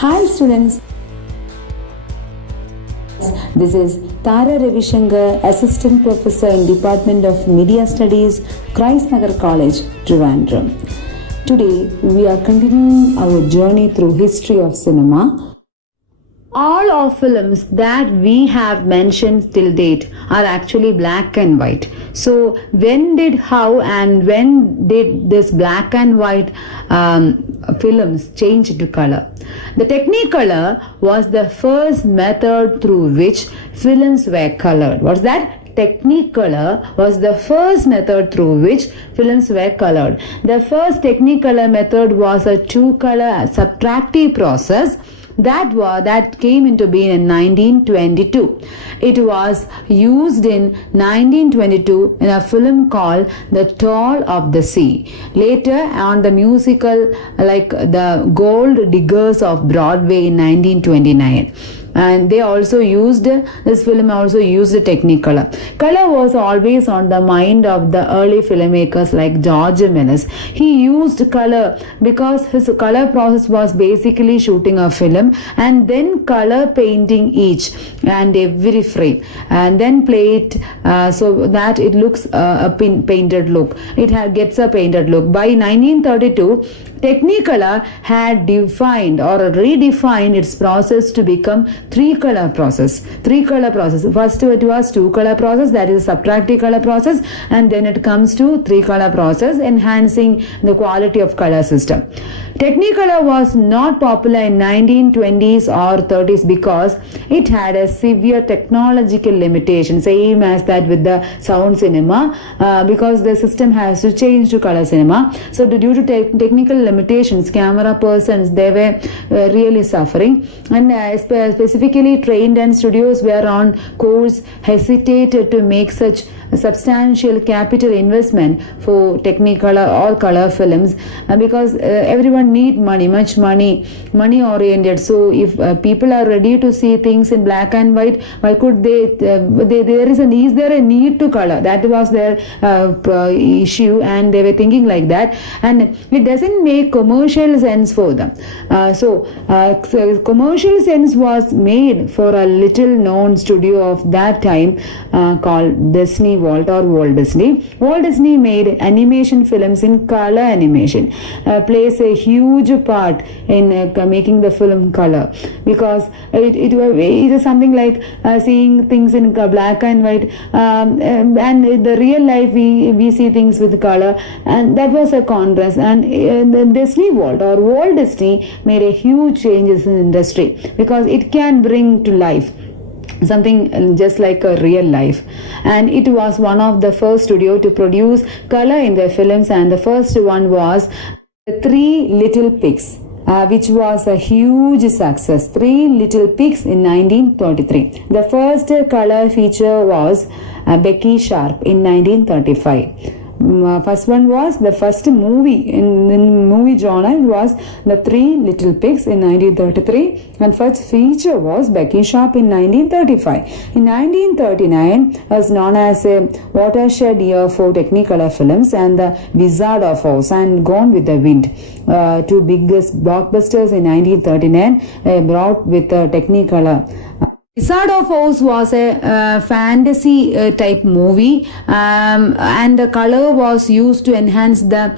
Hi students, this is Tara Ravishankar, Assistant Professor in Department of Media Studies, Christ Nagar College, Trivandrum. Today we are continuing our journey through history of cinema. All of films that we have mentioned till date are actually black and white. So when did, how and when did this black and white films change to color? The Technicolor was the first method through which films were colored. What's that? Technicolor was the first method through which films were colored. The first Technicolor method was a two-color subtractive process that came into being in 1922. It was used in 1922 in a film called The Toll of the Sea. Later on the musical like The Gold Diggers of Broadway in 1929. And they also used, this film also used Technicolor. Color was always on the mind of the early filmmakers like George Méliès. He used color because his color process was basically shooting a film and then color painting each and every frame and then play it so that it looks a painted look. It gets a painted look. By 1932, Technicolor had defined or redefined its process to become three-color process. First it was two-color process, that is subtractive color process, and then it comes to three-color process, enhancing the quality of color system. Technicolor was not popular in 1920s or 30s because it had a severe technological limitation, same as that with the sound cinema, because the system has to change to color cinema. So due to technical limitations, camera persons, they were really suffering, and specifically trained and studios were on course hesitated to make such a substantial capital investment for Technicolor or color films because everyone need money, much money oriented. So if people are ready to see things in black and white, why could is there a need to color? That was their issue, and they were thinking like that, and it doesn't make commercial sense for them. So commercial sense was made for a little known studio of that time called Disney Walt Disney. Walt Disney made animation films in color animation, plays a huge part in making the film color because it is something like seeing things in black and white, and in the real life we see things with color, and that was a contrast. And the Disney Walt Disney made a huge changes in industry because it can bring to life something just like a real life, and it was one of the first studio to produce color in their films, and the first one was The Three Little Pigs, which was a huge success. Three Little Pigs in 1933. The first color feature was Becky Sharp in 1935. First one was the first movie in movie genre was The Three Little Pigs in 1933, and first feature was Becky Sharp in 1935. In 1939 was known as a watershed year for Technicolor films, and The Wizard of Oz and Gone with the Wind, two biggest blockbusters in 1939 brought with Technicolor. Wizard of Oz was a fantasy type movie, and the color was used to enhance the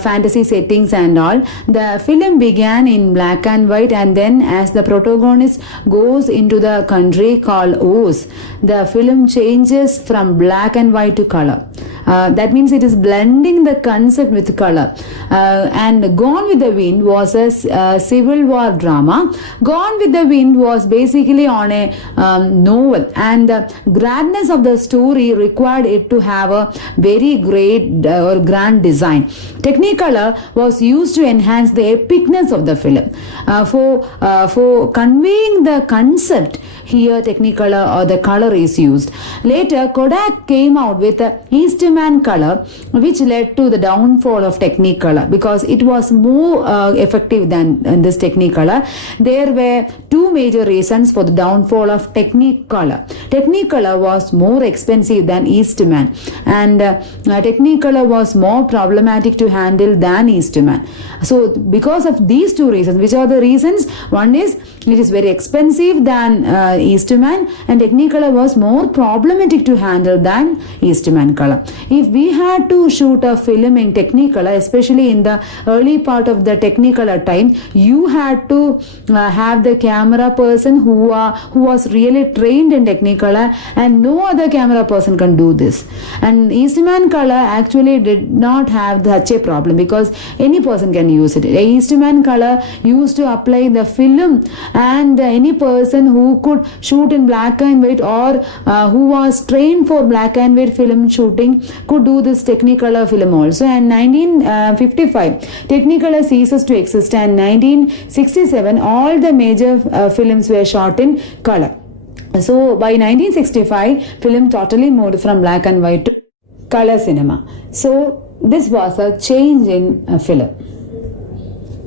fantasy settings and all. The film began in black and white, and then as the protagonist goes into the country called Oz, the film changes from black and white to color. That means it is blending the concept with color. And Gone with the Wind was a civil war drama. Gone with the Wind was basically on a novel, and the grandness of the story required it to have a very great or grand design. Technicolor was used to enhance the epicness of the film. For conveying the concept, here Technicolor or the color is used. Later, Kodak came out with the Eastern and color, which led to the downfall of Technicolor because it was more effective than this Technicolor. There were two major reasons for the downfall of Technicolor. Technicolor was more expensive than Eastman, and Technicolor was more problematic to handle than Eastman. So because of these two reasons, which are the reasons? One is it is very expensive than Eastman, and Technicolor was more problematic to handle than Eastman color. If we had to shoot a film in Technicolor, especially in the early part of the Technicolor time, you had to have the camera person who was really trained in Technicolor, and no other camera person can do this. And Eastman color actually did not have such a problem because any person can use it. Eastman color used to apply the film, and any person who could shoot in black and white or who was trained for black and white film shooting could do this Technicolor film also. And 1955 Technicolor ceases to exist, and 1967 all the major films were shot in color. So by 1965 film totally moved from black and white to color cinema. So this was a change in film.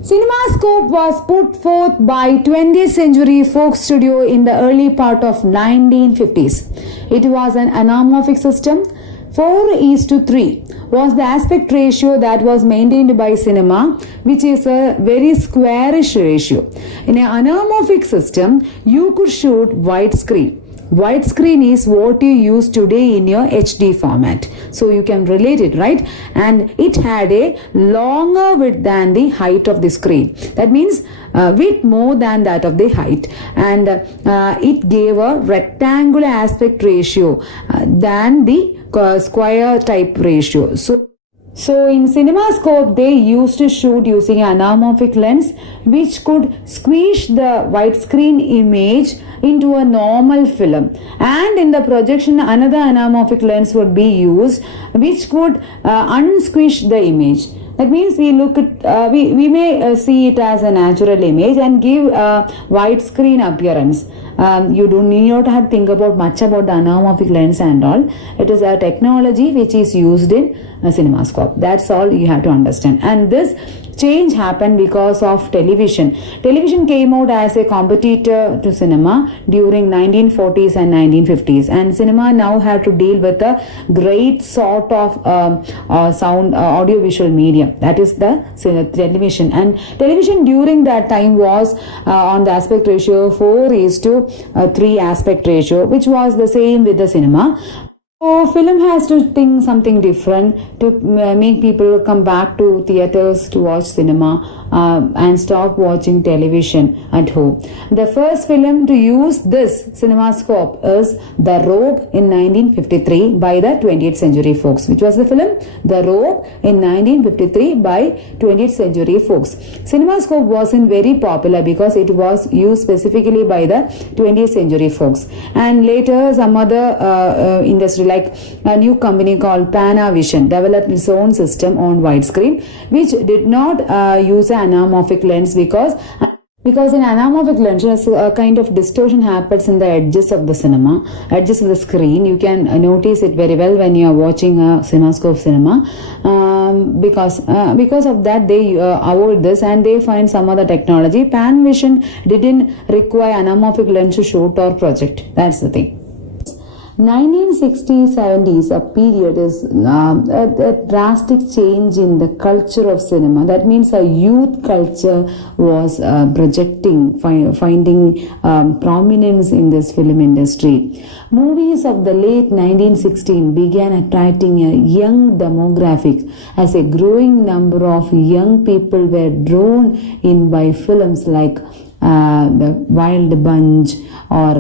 CinemaScope was put forth by 20th Century Fox Studio in the early part of 1950s. It was an anamorphic system. 4:3 was the aspect ratio that was maintained by cinema, which is a very squarish ratio. In an anamorphic system, you could shoot widescreen. Widescreen is what you use today in your HD format. So you can relate it, right? And it had a longer width than the height of the screen. That means width more than that of the height. And it gave a rectangular aspect ratio than the square type ratio. So in CinemaScope, they used to shoot using an anamorphic lens which could squish the widescreen image into a normal film, and in the projection another anamorphic lens would be used which could unsquish the image. That means we look at we may see it as a natural image and give a widescreen appearance. You do not have to think about much about the anamorphic lens and all. It is a technology which is used in CinemaScope. That's all you have to understand. And this change happened because of television. Television came out as a competitor to cinema during 1940s and 1950s, and cinema now had to deal with a great sort of sound audiovisual medium, that is the television. And television during that time was on the aspect ratio 4:3 aspect ratio, which was the same with the cinema. So film has to think something different to make people come back to theaters to watch cinema and stop watching television at home. The first film to use this CinemaScope is The Robe in 1953 by the 20th Century Fox. Which was the film? The Robe in 1953 by 20th Century Fox. CinemaScope wasn't very popular because it was used specifically by the 20th Century Fox. And later some other industry like a new company called Panavision developed its own system on widescreen, which did not use an anamorphic lens because in anamorphic lenses a kind of distortion happens in the edges of the edges of the screen. You can notice it very well when you are watching a CinemaScope cinema. Because of that they avoid this and they find some other technology. Panavision didn't require anamorphic lens to shoot or project. That's the thing. 1960s-70s, a period is a drastic change in the culture of cinema. That means a youth culture was finding prominence in this film industry. Movies of the late 1960s began attracting a young demographic as a growing number of young people were drawn in by films like The Wild Bunch or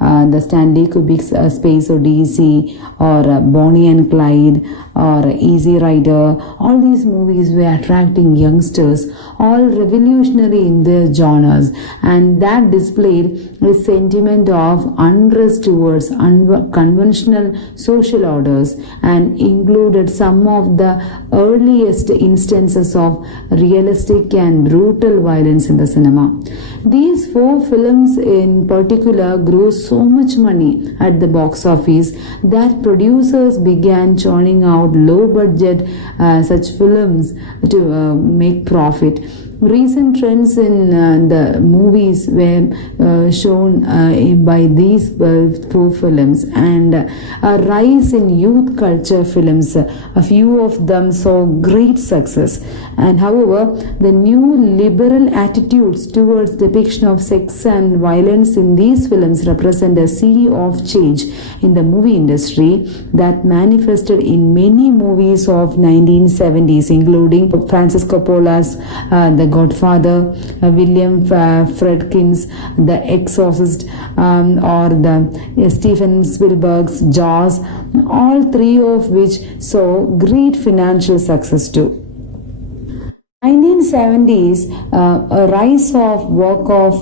the Stanley Kubrick's Space Odyssey or Bonnie and Clyde or Easy Rider. All these movies were attracting youngsters, all revolutionary in their genres, and that displayed a sentiment of unrest towards unconventional social orders and included some of the earliest instances of realistic and brutal violence in the cinema. These four films in particular grew so much money at the box office that producers began churning out low budget such films to make profit. Recent trends in the movies were shown by these four films, and a rise in youth culture films. A few of them saw great success, and however, the new liberal attitudes towards depiction of sex and violence in these films represent a sea of change in the movie industry that manifested in many movies of 1970s, including Francis Coppola's The Godfather, William Friedkin's The Exorcist, or the Steven Spielberg's Jaws, all three of which saw great financial success too. 1970s, a rise of work of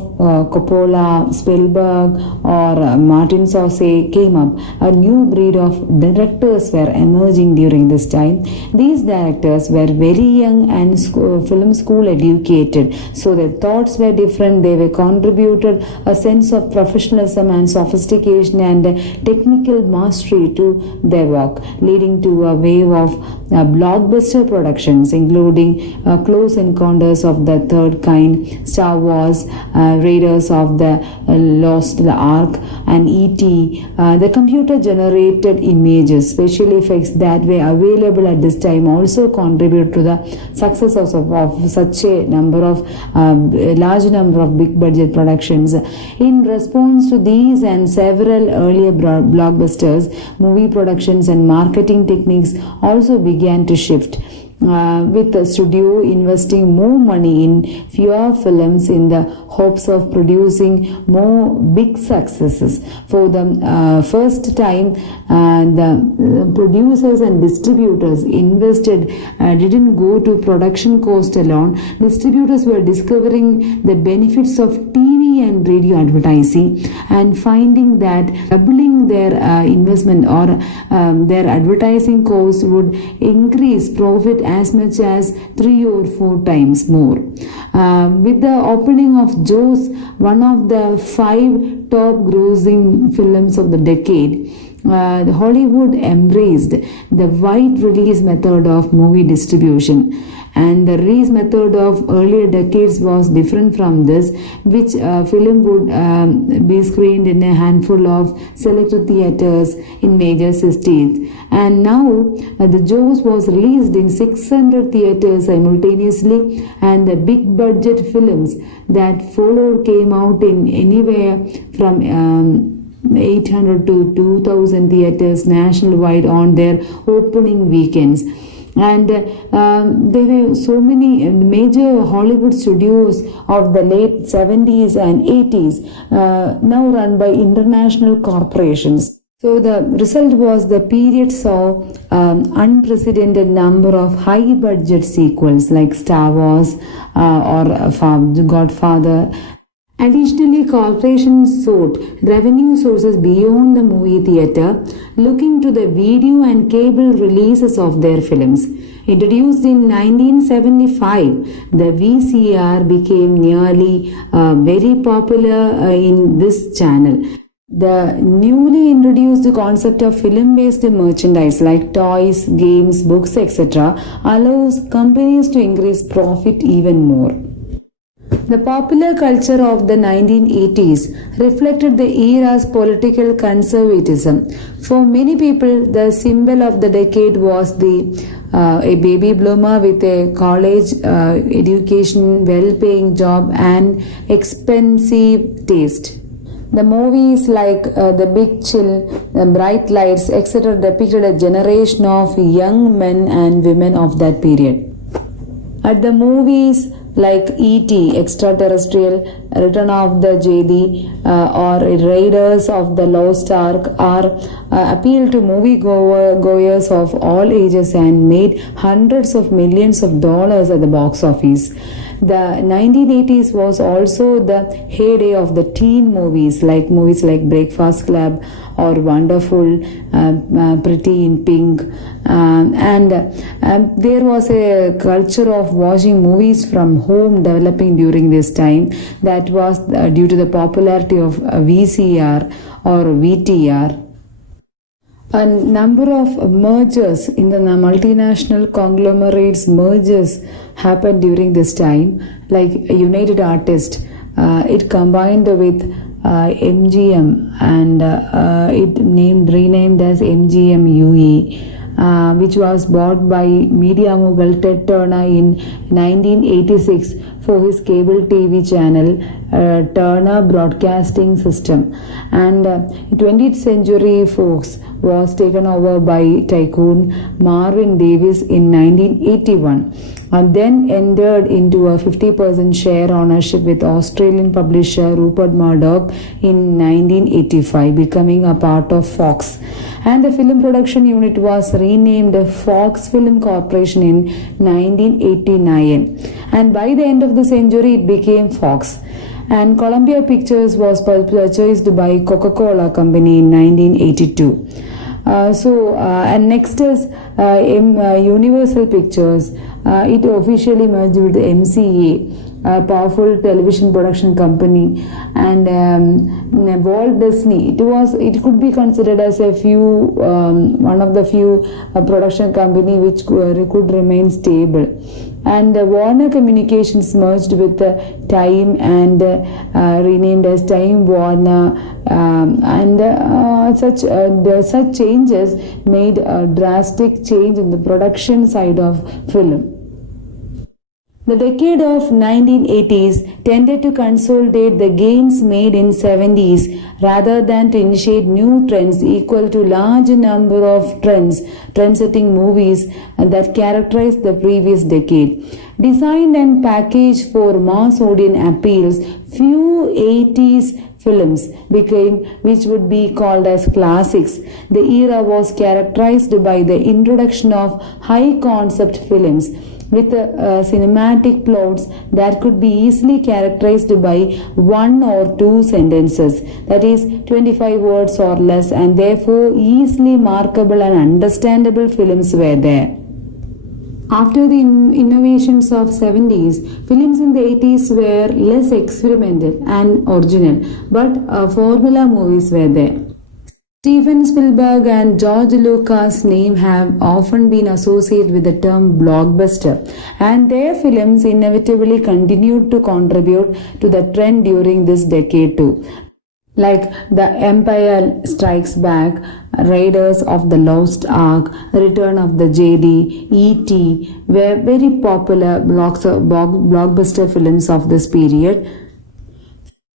Coppola, Spielberg, or Martin Scorsese came up. A new breed of directors were emerging during this time. These directors were very young and film school educated, so their thoughts were different. They were contributed a sense of professionalism and sophistication and technical mastery to their work, leading to a wave of blockbuster productions, including Close Encounters of the Third Kind, Star Wars, Raiders of the Lost Ark, and E.T. The computer-generated images, special effects that were available at this time also contributed to the success of such a large number of big-budget productions. In response to these and several earlier blockbusters, movie productions and marketing techniques also began to shift, with the studio investing more money in fewer films in the hopes of producing more big successes. For the first time, the producers and distributors invested didn't go to production cost alone. Distributors were discovering the benefits of TV and radio advertising and finding that doubling their investment or their advertising cost would increase profit as much as 3 or 4 times more. With the opening of Jaws, one of the 5 top grossing films of the decade, Hollywood embraced the wide release method of movie distribution. And the release method of earlier decades was different from this, which film would be screened in a handful of selected theaters in major cities. And now the Jaws was released in 600 theaters simultaneously, and the big budget films that followed came out in anywhere from 800 to 2000 theaters nationwide on their opening weekends. And there were so many major Hollywood studios of the late 70s and 80s now run by international corporations. So the result was the period saw unprecedented number of high budget sequels like Star Wars or Godfather. Additionally, corporations sought revenue sources beyond the movie theater, looking to the video and cable releases of their films. Introduced in 1975, the VCR became nearly very popular in this channel. The newly introduced concept of film-based merchandise like toys, games, books, etc. allows companies to increase profit even more. The popular culture of the 1980s reflected the era's political conservatism. For many people, the symbol of the decade was a baby bloomer with a college education, well-paying job, and expensive taste. The movies like The Big Chill, The Bright Lights, etc. depicted a generation of young men and women of that period. At the movies like E.T., Extraterrestrial, Return of the Jedi, or Raiders of the Lost Ark are appealed to moviegoers of all ages and made hundreds of millions of dollars at the box office. the 1980s was also the heyday of the teen movies like Breakfast Club or Wonderful, Pretty in Pink, and there was a culture of watching movies from home developing during this time. That was due to the popularity of VCR or VTR. A number of mergers in the multinational conglomerates mergers happened during this time, like United Artists. It combined with MGM and it renamed as MGM UE, which was bought by media mogul Ted Turner in 1986 for his cable TV channel Turner Broadcasting System, and 20th Century Fox was taken over by tycoon Marvin Davis in 1981 and then entered into a 50% share ownership with Australian publisher Rupert Murdoch in 1985, becoming a part of Fox. And the film production unit was renamed Fox Film Corporation in 1989. And by the end of the century, it became Fox. And Columbia Pictures was purchased by Coca-Cola Company in 1982. And next is Universal Pictures. It officially merged with MCA, a powerful television production company, and Walt Disney. It could be considered as one of the few production company which could remain stable. And Warner Communications merged with Time and renamed as Time Warner, such changes made a drastic change in the production side of film. The decade of 1980s tended to consolidate the gains made in 70s rather than to initiate new trends equal to large number of trend-setting movies that characterized the previous decade. Designed and packaged for mass audience appeals, few 80s films became, which would be called as classics. The era was characterized by the introduction of high-concept films with cinematic plots that could be easily characterized by one or two sentences, that is 25 words or less, and therefore easily markable and understandable films were there. After the innovations of 70s, films in the 80s were less experimental and original, but formula movies were there. Steven Spielberg and George Lucas' name have often been associated with the term blockbuster, and their films inevitably continued to contribute to the trend during this decade too. Like The Empire Strikes Back, Raiders of the Lost Ark, Return of the Jedi, E.T. were very popular blockbuster films of this period.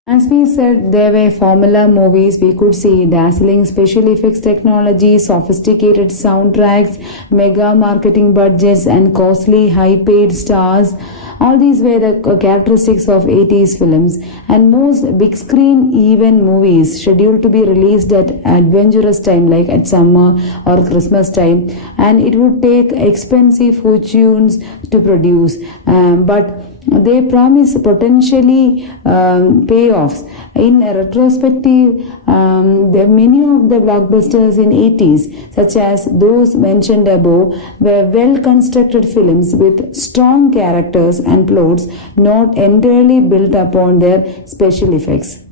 As we said, there were formula movies. We could see dazzling special effects technology, sophisticated soundtracks, mega marketing budgets, and costly high-paid stars. All these were the characteristics of 80s films, and most big screen event movies scheduled to be released at adventurous time like at summer or Christmas time, and it would take expensive fortunes to produce, but they promise potentially payoffs. In retrospective, many of the blockbusters in 80s, such as those mentioned above, were well-constructed films with strong characters and plots not entirely built upon their special effects.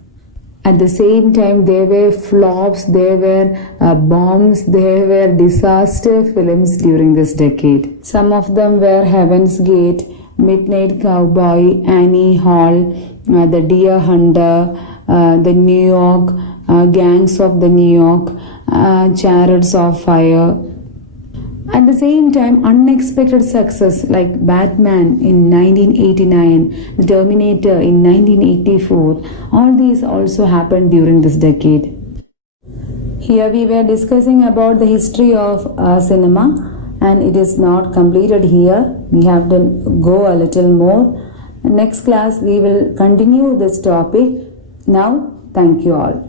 At the same time, there were flops, there were bombs, there were disaster films during this decade. Some of them were Heaven's Gate, Midnight Cowboy, Annie Hall, The Deer Hunter, The New York, Gangs of the New York, Chariots of Fire. At the same time, unexpected success like Batman in 1989, The Terminator in 1984, all these also happened during this decade. Here we were discussing about the history of cinema, and it is not completed here. We have to go a little more. Next class we will continue this topic. Now, thank you all.